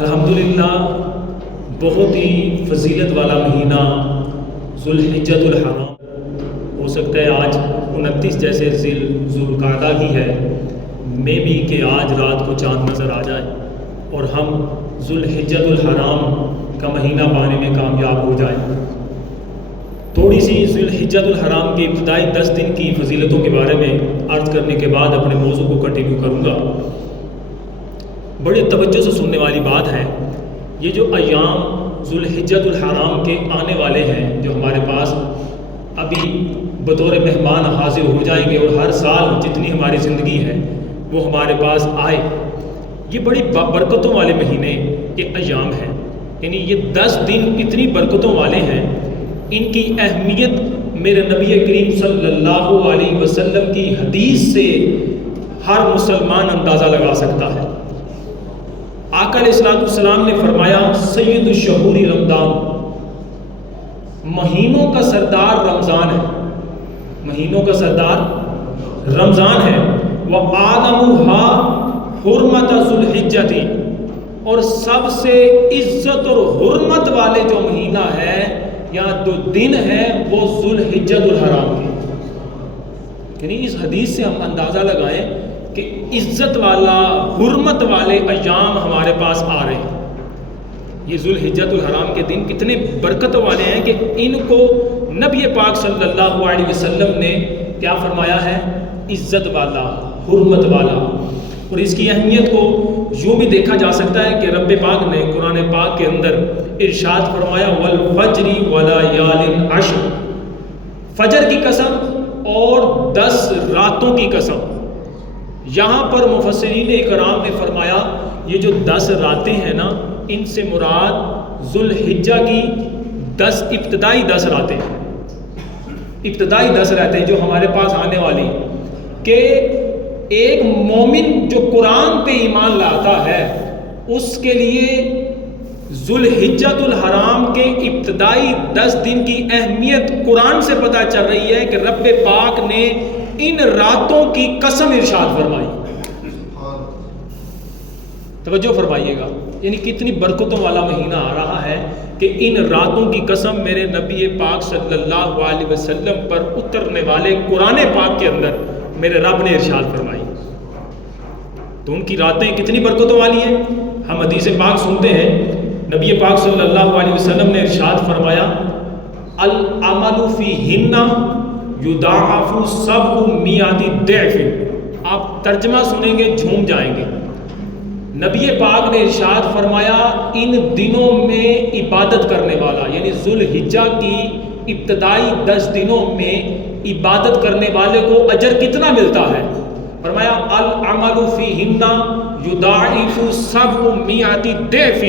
الحمدللہ بہت ہی فضیلت والا مہینہ ذوالحجۃ الحرام ہو سکتا ہے آج 29 جیسے ذوالقعدہ کی ہے، میں بھی کہ آج رات کو چاند نظر آ جائے اور ہم ذوالحجۃ الحرام کا مہینہ پانے میں کامیاب ہو جائیں۔ تھوڑی سی ذوالحجۃ الحرام کے ابتدائی 10 دن کی فضیلتوں کے بارے میں عرض کرنے کے بعد اپنے موضوع کو کنٹینیو کروں گا۔ بڑے توجہ سے سننے والی بات ہے، یہ جو ایام ذوالحجۃ الحرام کے آنے والے ہیں، جو ہمارے پاس ابھی بطور مہمان حاضر ہو جائیں گے اور ہر سال جتنی ہماری زندگی ہے وہ ہمارے پاس آئے، یہ بڑی برکتوں والے مہینے کے ایام ہیں۔ یعنی یہ 10 دن اتنی برکتوں والے ہیں، ان کی اہمیت میرے نبی کریم صلی اللہ علیہ وسلم کی حدیث سے ہر مسلمان اندازہ لگا سکتا ہے۔ آقا علیہ السلام نے فرمایا، سید الشہور رمضان، مہینوں کا سردار رمضان ہے، مہینوں کا سردار رمضان ہے، وَآدَمُهَا حُرْمَةَ ذُوالْحِجَّةِ، اور سب سے عزت اور حرمت والے جو مہینہ ہے یا جو دن ہے وہ ذوالحجۃ الحرام کے۔ یعنی اس حدیث سے ہم اندازہ لگائیں کہ عزت والا حرمت والے ایام ہمارے پاس آ رہے ہیں۔ یہ ذوالحجۃ الحرام کے دن کتنے برکت والے ہیں کہ ان کو نبی پاک صلی اللہ علیہ وسلم نے کیا فرمایا ہے؟ عزت والا، حرمت والا۔ اور اس کی اہمیت کو یوں بھی دیکھا جا سکتا ہے کہ رب پاک نے قرآن پاک کے اندر ارشاد فرمایا، وَالْفَجْرِ وَلَيَالٍ عَشْرٍ، فجر کی قسم اور 10 راتوں کی قسم۔ یہاں پر مفسرین اکرام نے فرمایا یہ جو 10 راتیں ہیں نا، ان سے مراد ذوالحجہ کی 10 ابتدائی 10 راتیں، ابتدائی 10 راتیں جو ہمارے پاس آنے والی، کہ ایک مومن جو قرآن پہ ایمان لاتا ہے اس کے لیے ذوالحجۃ الحرام کے ابتدائی 10 دن کی اہمیت قرآن سے پتہ چل رہی ہے کہ رب پاک نے ان راتوں کی قسم ارشاد فرمائی۔ توجہ فرمائیے گا، یعنی کتنی برکتوں والا مہینہ آ رہا ہے کہ ان راتوں کی قسم میرے نبی پاک صلی اللہ علیہ وسلم پر اترنے والے قرآن پاک کے اندر میرے رب نے ارشاد فرمائی۔ تو ان کی راتیں کتنی برکتوں والی ہیں، ہم حدیث پاک سنتے ہیں، نبی پاک صلی اللہ علیہ وسلم نے ارشاد فرمایا، العمل فیہن یضاعف 700 ضعف۔ آپ ترجمہ سنیں گے جھوم جائیں گے۔ نبی پاک نے ارشاد فرمایا، ان دنوں میں عبادت کرنے والا، یعنی ذوالحجہ کی ابتدائی 10 دنوں میں عبادت کرنے والے کو اجر کتنا ملتا ہے؟ فرمایا، العمل فیہن یضاعف 700 ضعف۔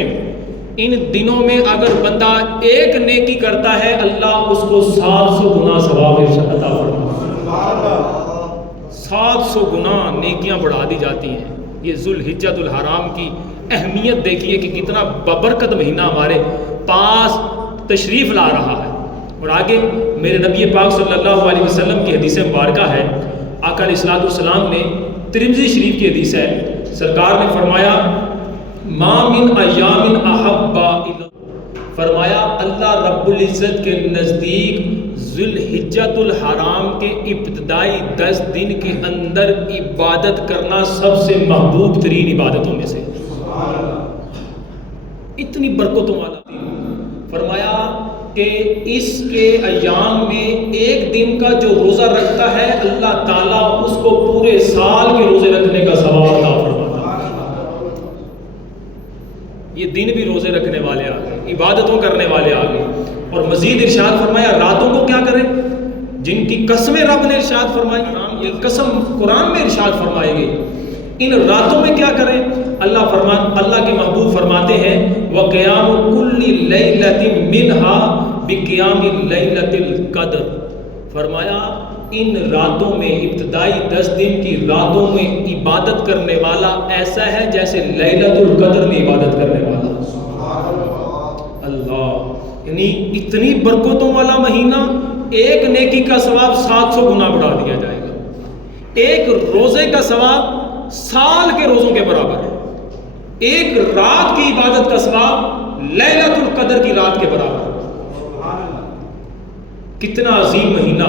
ان دنوں میں اگر بندہ ایک نیکی کرتا ہے اللہ اس کو 700 گنا ثواب عطا فرماتا ہے۔ 700 گنا نیکیاں بڑھا دی جاتی ہیں۔ یہ ذوالحجۃ الحرام کی اہمیت دیکھیے کہ کتنا ببرکت مہینہ ہمارے پاس تشریف لا رہا ہے۔ اور آگے میرے نبی پاک صلی اللہ علیہ وسلم کی حدیث مبارکہ ہے، آقا علیہ السلام نے، ترمذی شریف کی حدیث ہے، سرکار نے فرمایا، ما من ایام احب الی، فرمایا اللہ رب العزت کے نزدیک ذوالحجۃ الحرام کے ابتدائی 10 دن کے اندر عبادت کرنا سب سے محبوب ترین عبادتوں میں سے۔ اتنی برکتوں والا دن، فرمایا کہ اس کے ایام میں ایک دن کا جو روزہ رکھتا ہے اللہ تعالیٰ اس کو پورے سال کے روزے رکھنے کا ثواب عطا فرماتا ہے۔ یہ دن بھی روزے رکھنے والے آ گئے، عبادتوں کرنے والے آ گئے۔ اور مزید ارشاد فرمایا، راتوں کو کیا کریں جن کی قسمیں رب نے ارشاد فرمائی، یہ قسم قرآن میں ارشاد فرمائی گئی، ان راتوں میں کیا کریں؟ اللہ کے محبوب فرماتے ہیں، وَقِيَامُ كُلِّ لَيْلَةٍ مِّنْهَا بِقِيَامِ لَيْلَةِ الْقَدْرِ، فرمایا ان راتوں میں، ابتدائی 10 دن کی راتوں میں عبادت کرنے والا ایسا ہے جیسے لیلۃ القدر میں عبادت کرنے والا۔ اللہ، یعنی اتنی برکتوں والا مہینہ، ایک نیکی کا ثواب 700 گنا بڑھا دیا جائے گا۔ ایک روزے کا ثواب سال کے روزوں کے برابر ہے۔ ایک رات کی عبادت کا ثواب لیلۃ القدر کی رات کے برابر۔ کتنا عظیم مہینہ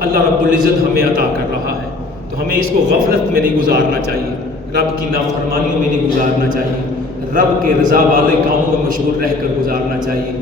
اللہ رب العزت ہمیں عطا کر رہا ہے، تو ہمیں اس کو غفلت میں نہیں گزارنا چاہیے، رب کی نافرمانیوں میں نہیں گزارنا چاہیے، رب کے رضا والے کاموں میں مشغول رہ کر گزارنا چاہیے۔